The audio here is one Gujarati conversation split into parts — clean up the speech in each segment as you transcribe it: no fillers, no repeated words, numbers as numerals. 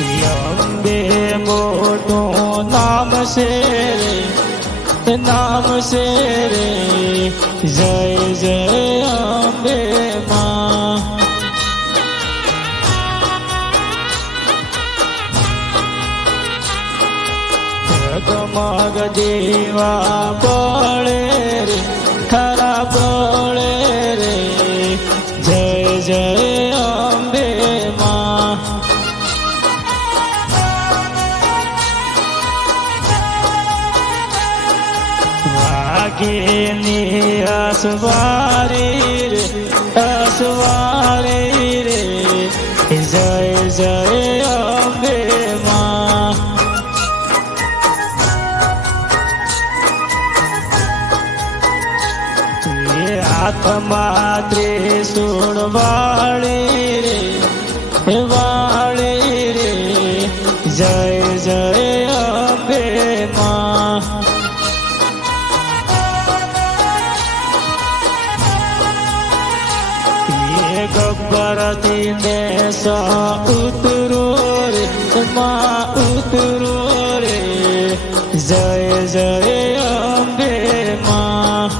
અંબે મોટું નામ છે રે, નામ છે રે, જય જય અંબે માં. જગમગ દીવા બળે રે, ખરા બળે રે, જય જય અંબે માં. વાઘેની અસવારી રે, અસવારી રે, જય જય અંબે માં. હાથમાં ત્રિશૂળ વાળી રે, વાળી રે, જય જય અંબે માં. ગબ્બરથી ને ઉતરો રે, માં ઉતરો રે, જય જય અંબે માં.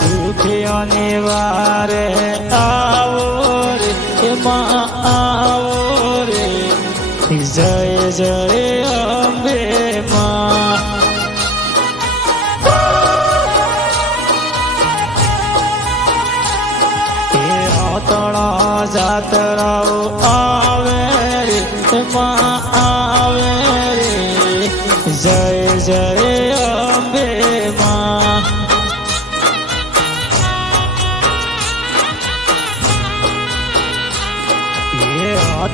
દુખિયાની વારે આવો રે, માં આવો રે, જય જય અંબે માં. તણા જાતરાઓ આવે રે, માં આવે રે, જય જય અંબે માં.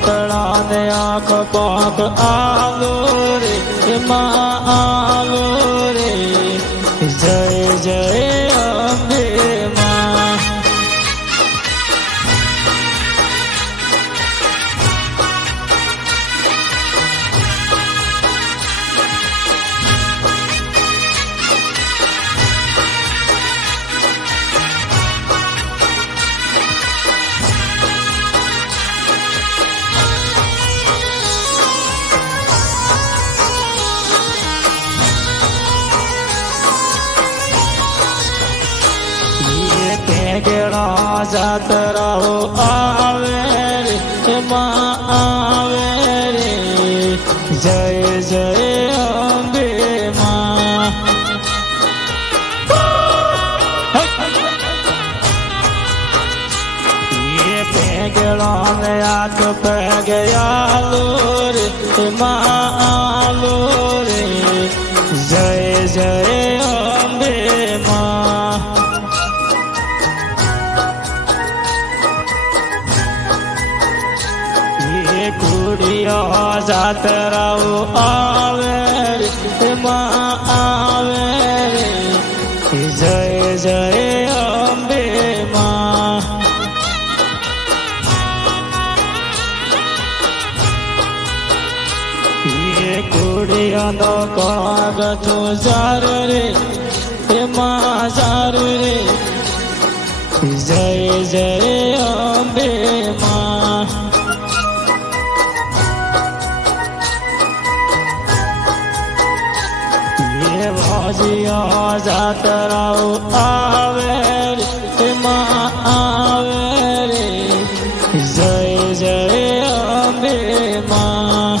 તણા ને આંખ પાંખ આવો રે, માં આવો રે, જય જય અંબે માં. ગેડા જાતરાઓ આવે રે, માં આવે રે, જય જય અંબે માં. પેગડા ને આંખ પેગયાલો રે, માં આલો રે, જય જય અંબે માં. કુડિયા જાતરાઓ આવે રે, માં આવે રે, જય જય અંબે માં. કુડિયાનો કાગઠો જાર રે, માં જાર રે, જય જય અંબે માં. વાજિયા જાતરાઓ આવે રે, માં આવે રે, જય જય અંબે માં.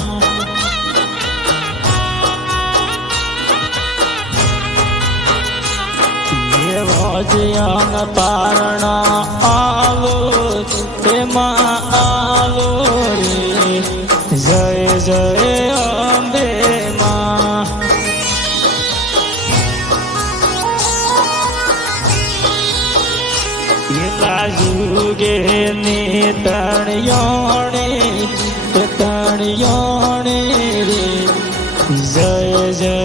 વાજિયા પારણા આવો રે, માં આવો રે, જય જય અંબે માં. યુગે ની તણિયોણી રે, જય જય